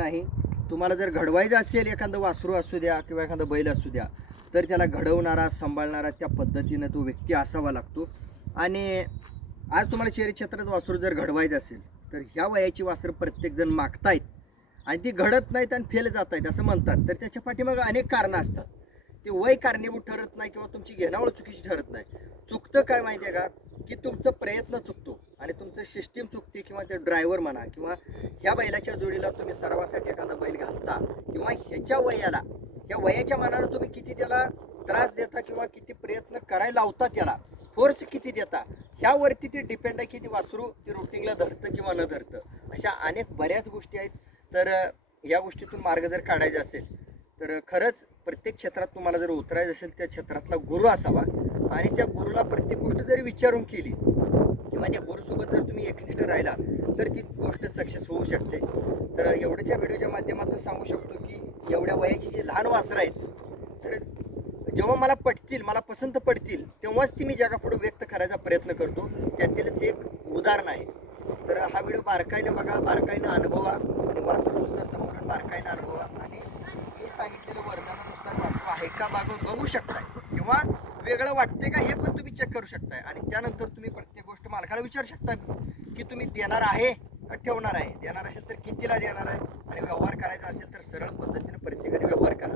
नाही. तुम्हाला जर घडवायचं असेल एखादं वासरू असू द्या किंवा एखादा बैल असू द्या, तर त्याला घडवणारा, सांभाळणारा त्या पद्धतीनं तो व्यक्ती असावा लागतो. आणि आज तुम्हाला शहरी क्षेत्रात वासरू जर घडवायचं असेल, तर ह्या वयाची वासरं प्रत्येकजण मागतायत आणि ती घडत नाहीत आणि फेल जात आहेत असं म्हणतात. तर त्याच्या पाठीमागं अनेक कारणं असतात. ते वय कारणीभूत ठरत नाही किंवा तुमची घेणावळ चुकीची ठरत नाही. चुकतं काय माहिती आहे का, की तुमचा प्रयत्न चुकतो आणि तुमचं सिस्टीम चुकते किंवा ते ड्रायव्हर म्हणा किंवा ह्या बैलाच्या जोडीला तुम्ही सरावासाठी एखादा बैल घालता किंवा ह्याच्या वयाला, या वयाच्या मानानं तुम्ही किती त्याला त्रास देता किंवा किती प्रयत्न करायला लावता, त्याला फोर्स किती देता, ह्यावरती ते डिपेंड आहे की ती वासरू ते रुटीनला धरतं किंवा न धरतं. अशा अनेक बऱ्याच गोष्टी आहेत. तर या गोष्टीतून मार्ग जर काढायचा असेल तर खरंच प्रत्येक क्षेत्रात तुम्हाला जर उतरायचं असेल त्या क्षेत्रातला गुरु असावा आणि त्या गुरुला प्रत्येक गोष्ट जरी विचारून केली किंवा त्या गुरुसोबत जर तुम्ही एकनिष्ठ राहिला तर ती गोष्ट सक्सेस होऊ शकते. तर एवढ्याच्या व्हिडिओच्या माध्यमातून सांगू शकतो की एवढ्या वयाची जी लहान वासरं आहेत, तर जेव्हा मला पटतील, मला पसंत पडतील, तेव्हाच ती मी जगापुढे व्यक्त करायचा प्रयत्न करतो. त्यातीलच एक उदाहरण आहे. तर हा व्हिडिओ बारकाईने बघा, बारकाईने अनुभवा आणि वासरूसुद्धा समोरून बारकाईने अनुभवा आणि मी सांगितलेलं वर्णनानुसार वास्तू आहे का बघू शकताय किंवा वेगळं वाटते का हे पण तुम्ही चेक करू शकताय. आणि त्यानंतर तुम्ही प्रत्येक गोष्ट मालकाला विचारू शकता की तुम्ही देणार आहे का ठेवणार आहे. देणार असेल तर कितीला देणार आहे आणि व्यवहार करायचा असेल तर सरळ पद्धतीने प्रत्येकाने व्यवहार करा.